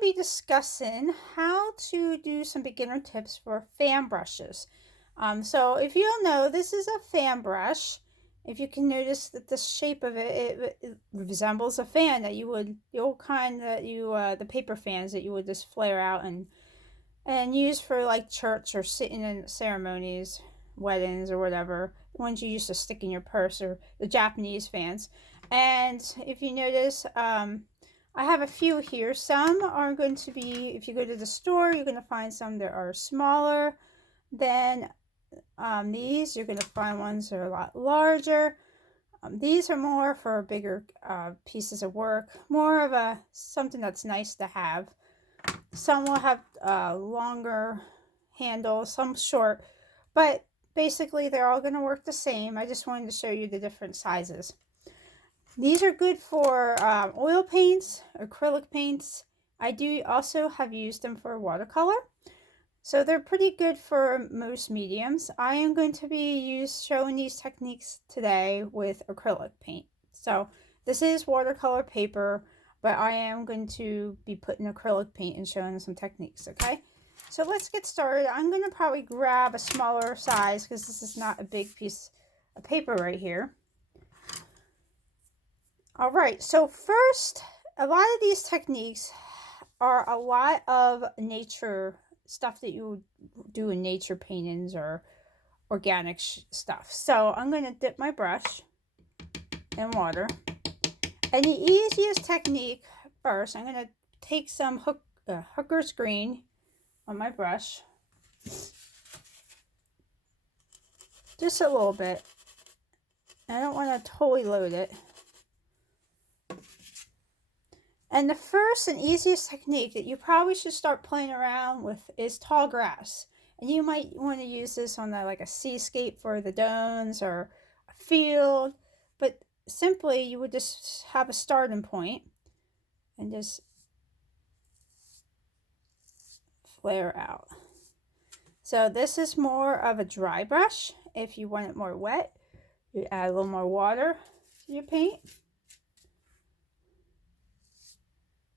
going to be discussing how to do some beginner tips for fan brushes. So if you don't know, this is a fan brush. If you can notice that the shape of it resembles a fan that you would, the old kind that you, the paper fans that you would just flare out and use for like church or sitting in ceremonies, weddings or whatever. The ones you used to stick in your purse, or the Japanese fans. And if you notice, I have a few here. Some are going to be, if you go to the store, you're going to find some that are smaller than these. You're going to find ones that are a lot larger. These are more for bigger pieces of work, more of a something that's nice to have. Some will have longer handles, some short, but basically they're all going to work the same. I just wanted to show you the different sizes. These are good for oil paints, acrylic paints. I do also have used them for watercolor. So they're pretty good for most mediums. I am going to be showing these techniques today with acrylic paint. So this is watercolor paper, but I am going to be putting acrylic paint and showing some techniques, okay? So let's get started. I'm going to probably grab a smaller size because this is not a big piece of paper right here. All right, so first, a lot of these techniques are a lot of nature stuff that you do in nature paintings or organic stuff. So I'm going to dip my brush in water. And the easiest technique first, I'm going to take some hooker's green on my brush. Just a little bit. I don't want to totally load it. And the first and easiest technique that you probably should start playing around with is tall grass. And you might want to use this on like a seascape for the dunes or a field. But simply, you would just have a starting point and just flare out. So this is more of a dry brush. If you want it more wet, you add a little more water to your paint.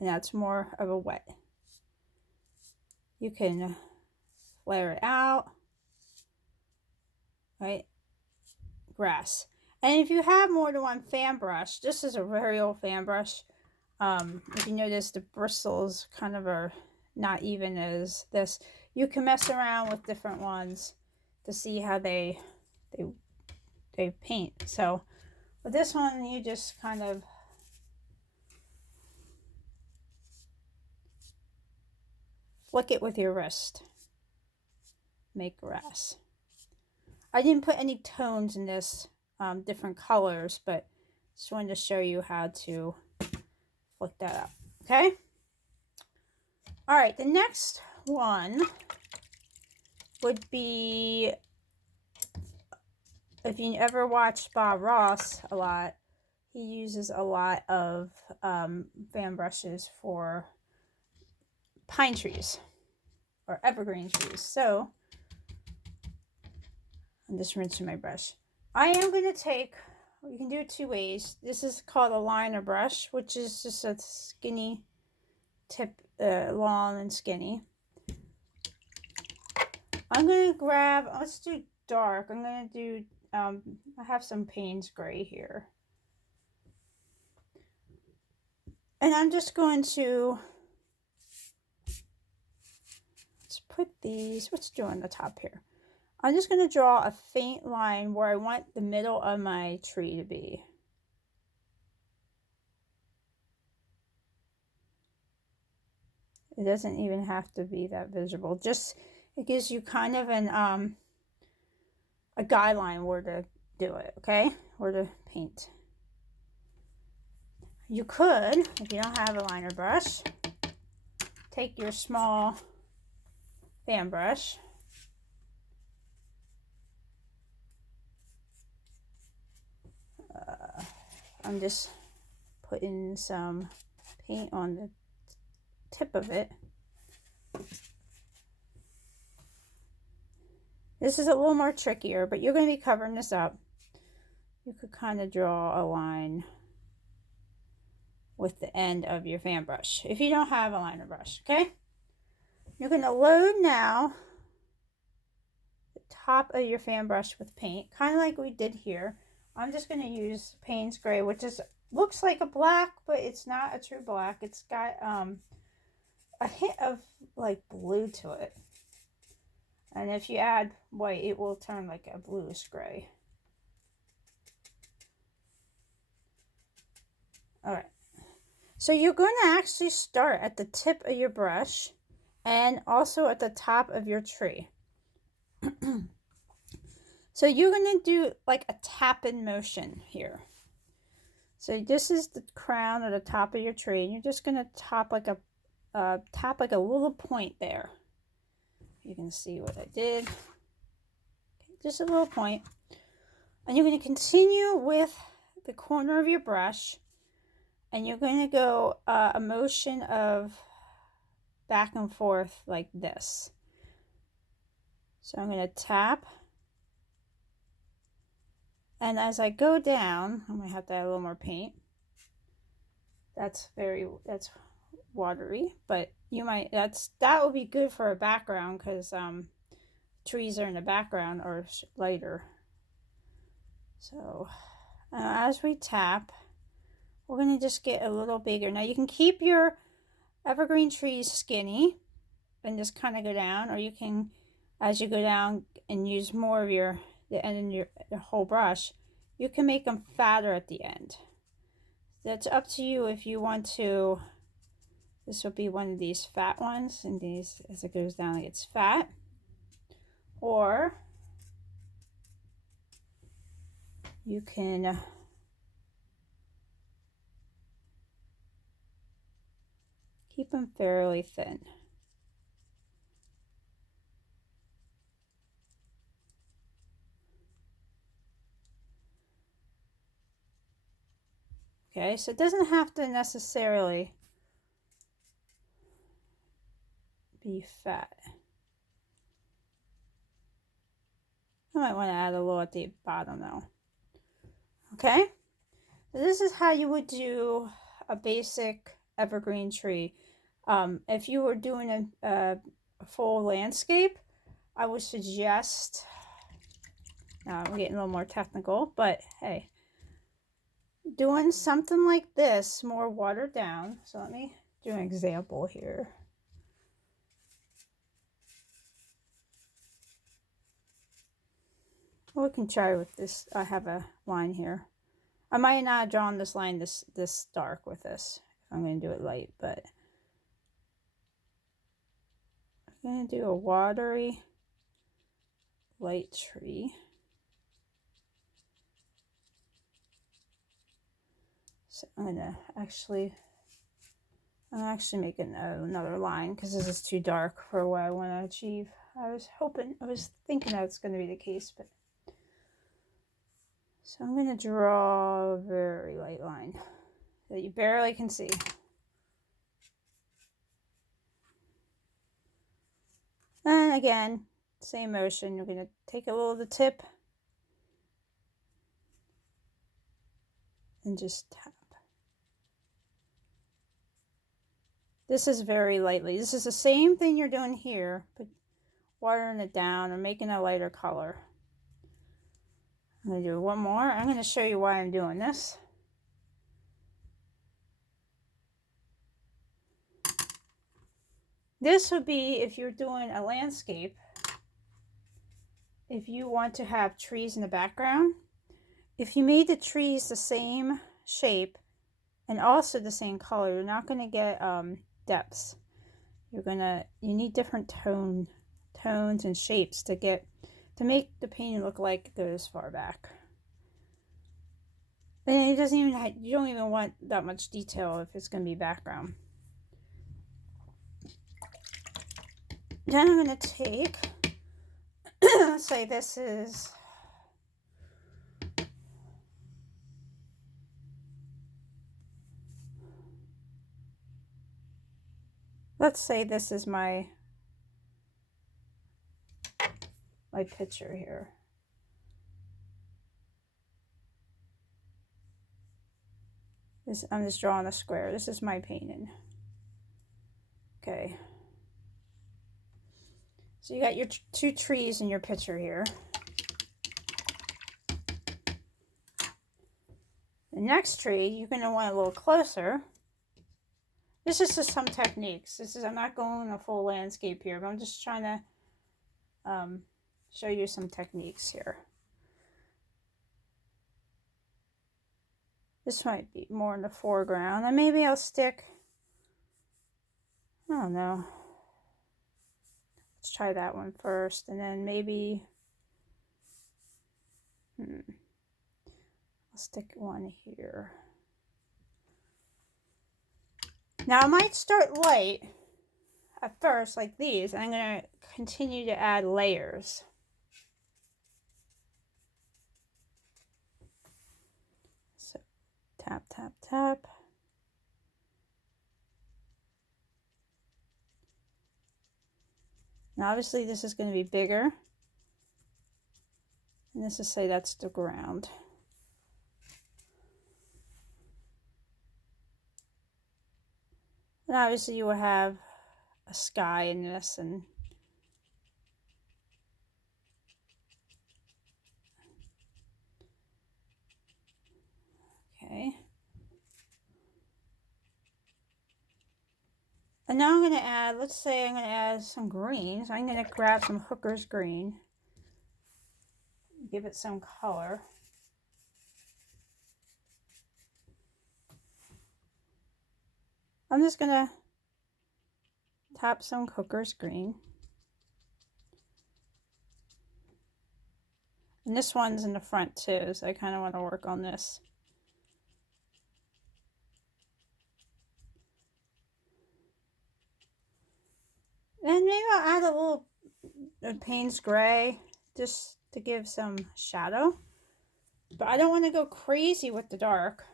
And that's more of a wet. You can flare it out, right? Grass. And if you have more than one fan brush, this is a very old fan brush. If you notice, the bristles kind of are not even as this. You can mess around with different ones to see how they paint. So with this one, you just kind of flick it with your wrist. Make grass. I didn't put any tones in this, different colors, but just wanted to show you how to flick that up. Okay? All right, the next one would be, if you ever watched Bob Ross a lot, he uses a lot of fan brushes for pine trees or evergreen trees. So I'm just rinsing my brush. I am going to take, you can do it two ways. This is called a liner brush, which is just a skinny tip, long and skinny. I'm going to grab, let's do dark. I'm going to do, I have some Payne's Gray here. And I'm just going to, let's put these, let's do on the top here. I'm just going to draw a faint line where I want the middle of my tree to be. It doesn't even have to be that visible. Just, it gives you kind of an a guideline where to do it, okay? Where to paint. You could, if you don't have a liner brush, take your small fan brush. I'm just putting some paint on the tip of it. This is a little more trickier, but you're going to be covering this up. You could kind of draw a line with the end of your fan brush if you don't have a liner brush. Okay, you're going to load now the top of your fan brush with paint, kind of like we did here. I'm just going to use Payne's Gray, which is looks like a black, but it's not a true black. It's got a hint of like blue to it, and if you add white it will turn like a bluish gray. All right, so you're going to actually start at the tip of your brush and also at the top of your tree. So you're going to do like a tapping motion here. So this is the crown or the top of your tree, and you're just going to tap like a little point there. You can see what I did. Okay, just a little point. And you're going to continue with the corner of your brush, and you're going to go a motion of back and forth like this. So I'm going to tap, and as I go down, I'm going to have to add a little more paint. That's watery, but you might, that would be good for a background because trees are in the background or lighter. So as we tap, we're going to just get a little bigger. Now you can keep your evergreen trees skinny and just kind of go down, or you can, as you go down and use more of the end of your whole brush, you can make them fatter at the end. That's up to you if you want to. This would be one of these fat ones, and these, as it goes down, it gets fat. Or you can keep them fairly thin. Okay, so it doesn't have to necessarily be fat. I might want to add a little at the bottom though. Okay, so this is how you would do a basic evergreen tree. If you were doing a full landscape, I would suggest, now I'm getting a little more technical, but hey, doing something like this, more watered down. So let me do an example here. Well, we can try with this. I have a line here. I might not have drawn this line this dark with this. I'm going to do it light, but I'm going to do a watery light tree. So I'm actually making another line because this is too dark for what I want to achieve. I was thinking that's going to be the case, but so I'm going to draw a very light line that you barely can see. And again, same motion. You're going to take a little of the tip and just tap. This is very lightly. This is the same thing you're doing here, but watering it down or making a lighter color. I'm going to do one more. I'm going to show you why I'm doing this. This would be if you're doing a landscape. If you want to have trees in the background, if you made the trees the same shape and also the same color, you're not going to get depths. You need different tones and shapes to make the painting look like it goes far back. And it doesn't even you don't even want that much detail if it's going to be background. Then I'm going to take, let's say this is, my picture here. I'm just drawing a square. This is my painting. Okay. So you got your two trees in your picture here. The next tree, you're going to want a little closer. This is just some techniques. I'm not going a full landscape here, but I'm just trying to show you some techniques here. This might be more in the foreground, and maybe I'll stick, I don't know. Let's try that one first, and then maybe, I'll stick one here. Now I might start light at first, like these, and I'm going to continue to add layers. So tap, tap, tap. Now obviously this is going to be bigger. And this is, say that's the ground. And obviously you will have a sky in this, and okay. And now I'm going to add, let's say I'm going to add some green. So I'm going to grab some Hooker's green. Give it some color. I'm just going to tap some Hooker's green. And this one's in the front too, so I kind of want to work on this. And maybe I'll add a little Payne's gray just to give some shadow. But I don't want to go crazy with the dark.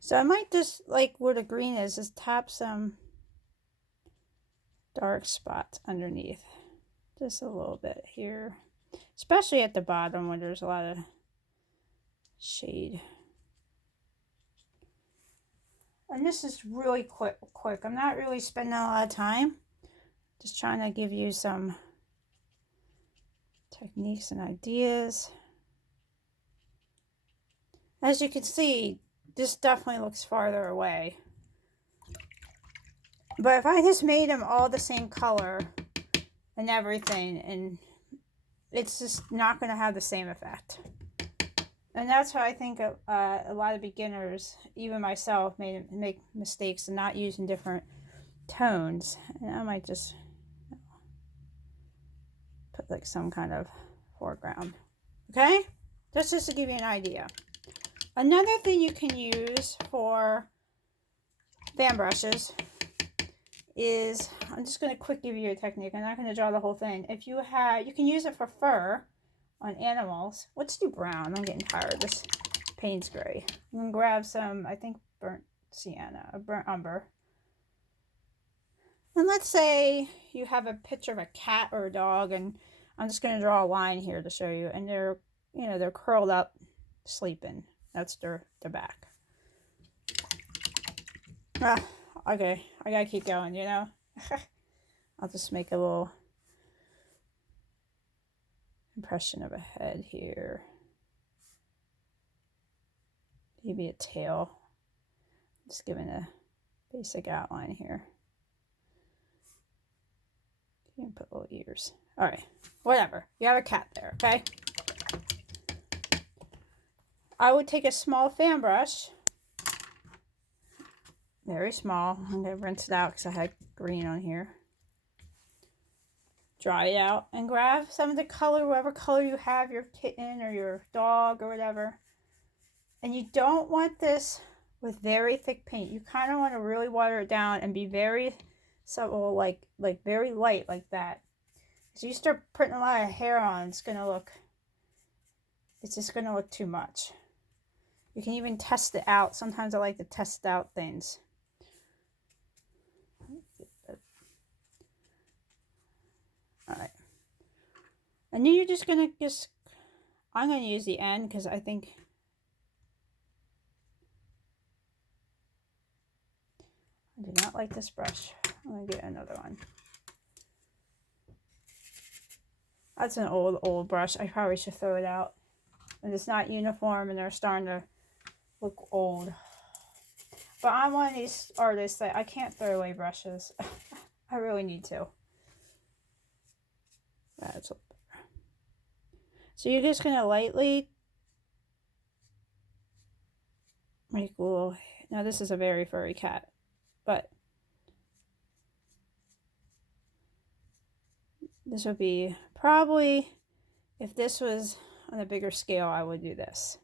So I might just, like where the green is, just tap some dark spots underneath. Just a little bit here. Especially at the bottom where there's a lot of shade. And this is really quick. I'm not really spending a lot of time. Just trying to give you some techniques and ideas. As you can see, this definitely looks farther away. But if I just made them all the same color and everything, and it's just not going to have the same effect. And that's why I think a lot of beginners, even myself, make mistakes in not using different tones. And I might just put like some kind of foreground. Okay? That's just to give you an idea. Another thing you can use for fan brushes is, I'm just going to quick give you a technique. I'm not going to draw the whole thing. If you have, you can use it for fur on animals. Let's do brown. I'm getting tired of this Payne's gray. I'm going to grab some, I think, burnt sienna, burnt umber. And let's say you have a picture of a cat or a dog, and I'm just going to draw a line here to show you. And they're, you know, they're curled up, sleeping. That's their back. Okay, I gotta keep going, you know. I'll just make a little impression of a head here. Maybe a tail. Just giving a basic outline here. You can put little ears. All right, whatever. You have a cat there, okay? I would take a small fan brush. Very small. I'm going to rinse it out because I had green on here. Dry it out and grab some of the color, whatever color you have, your kitten or your dog or whatever. And you don't want this with very thick paint. You kind of want to really water it down and be very subtle, like very light like that. So you start putting a lot of hair on, it's just going to look too much. You can even test it out. Sometimes I like to test out things. All right. And then you're just gonna I'm gonna use the end because I think I do not like this brush. I'm gonna get another one. That's an old brush. I probably should throw it out. And it's not uniform and they're starting to look old. But I'm one of these artists that I can't throw away brushes. I really need to. That's a little better. So you're just gonna lightly make a little. Now this is a very furry cat, but this would be probably, if this was on a bigger scale, I would do this.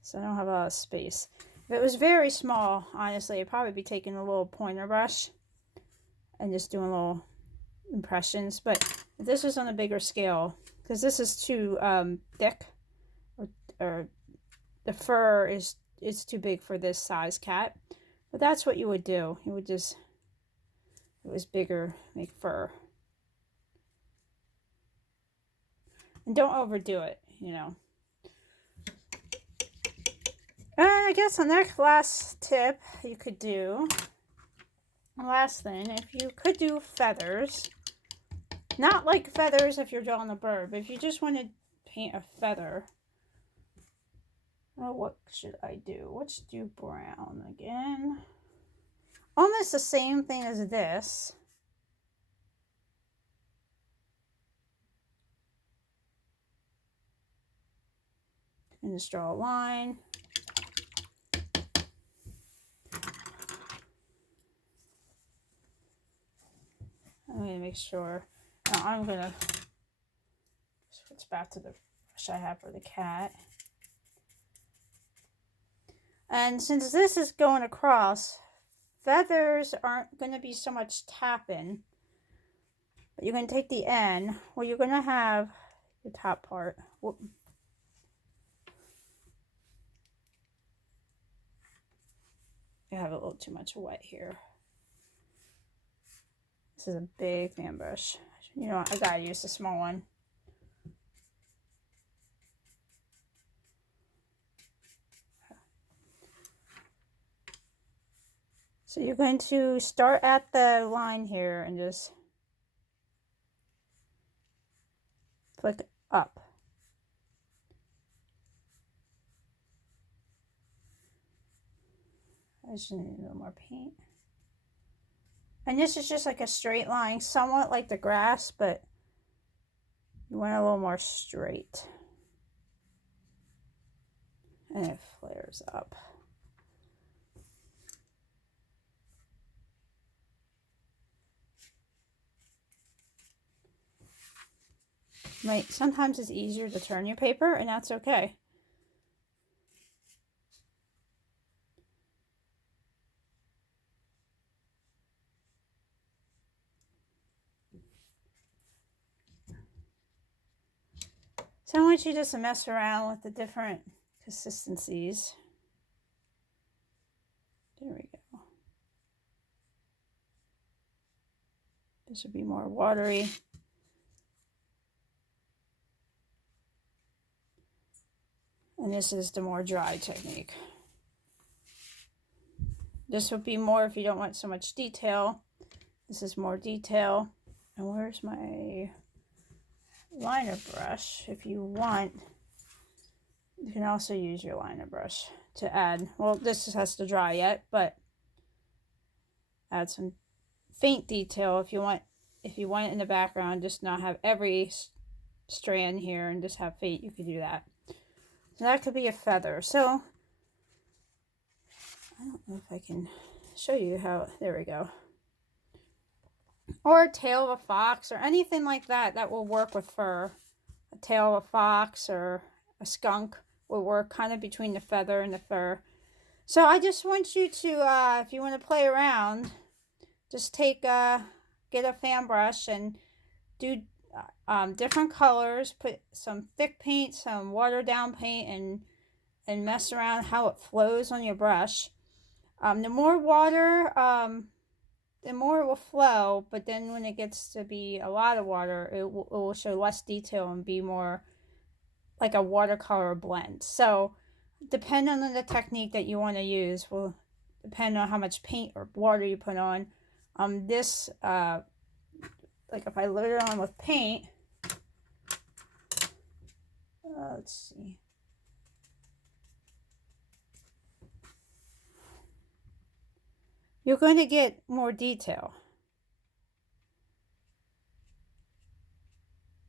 So I don't have a lot of space. If it was very small, honestly, I'd probably be taking a little pointer brush and just doing little impressions. But if this was on a bigger scale, because this is too thick, or the fur is too big for this size cat. But that's what you would do. You would just, if it was bigger, make fur. And don't overdo it, you know. And I guess the next last tip you could do, last thing, if you could do feathers, not like feathers if you're drawing a bird, but if you just want to paint a feather, oh, what should I do? Let's do brown again. Almost the same thing as this. And just draw a line. I'm going to make sure. Now I'm going to switch back to the brush I have for the cat. And since this is going across, feathers aren't going to be so much tapping. But you're going to take the end, where you're going to have the top part. Whoop. I have a little too much white here. This is a big fan brush. You know, I gotta use the small one. So you're going to start at the line here and just flick up. I just need a little more paint. And this is just like a straight line, somewhat like the grass, but you want a little more straight. And it flares up. Right, sometimes it's easier to turn your paper, and that's okay. So I want you just to mess around with the different consistencies. There we go. This would be more watery. And this is the more dry technique. This would be more if you don't want so much detail. This is more detail. And where's my liner brush? If you want, you can also use your liner brush to add, well, this has to dry yet, but add some faint detail if you want. If you want it in the background, just not have every strand here and just have faint, you could do that. So that could be a feather. So I don't know if I can show you how, there we go. Or a tail of a fox or anything like that that will work with fur. A tail of a fox or a skunk will work kind of between the feather and the fur. So I just want you to, if you want to play around, just take, get a fan brush and do different colors, put some thick paint, some watered down paint, and mess around how it flows on your brush. The more water, the more it will flow, but then when it gets to be a lot of water, it will show less detail and be more like a watercolor blend. So depending on the technique that you want to use will depend on how much paint or water you put on. This, like if I load it on with paint, let's see. You're going to get more detail.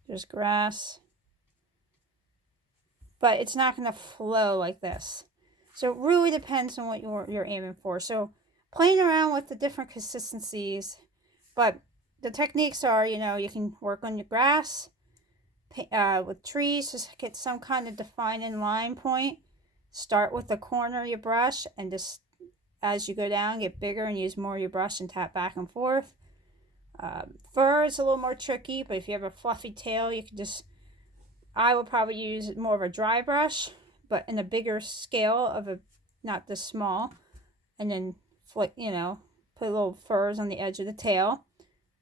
There's grass, but it's not going to flow like this. So it really depends on what you're aiming for. So playing around with the different consistencies, but the techniques are, you know, you can work on your grass with trees, just get some kind of defining line point. Start with the corner of your brush and just as you go down, get bigger and use more of your brush and tap back and forth. Fur is a little more tricky, but if you have a fluffy tail, you can just, I would probably use more of a dry brush, but in a bigger scale of a, not this small, and then flick, you know, put little furs on the edge of the tail,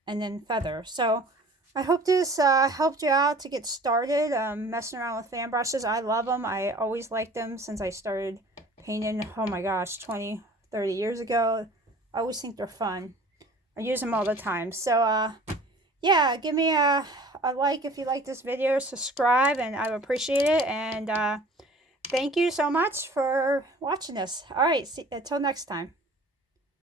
and then feather. So I hope this helped you out to get started messing around with fan brushes. I love them. I always liked them since I started painting, oh my gosh, 20, 30 years ago. I always think they're fun. I use them all the time. So yeah, give me a like if you like this video, subscribe, and I would appreciate it. And thank you so much for watching this. All right, see, until next time.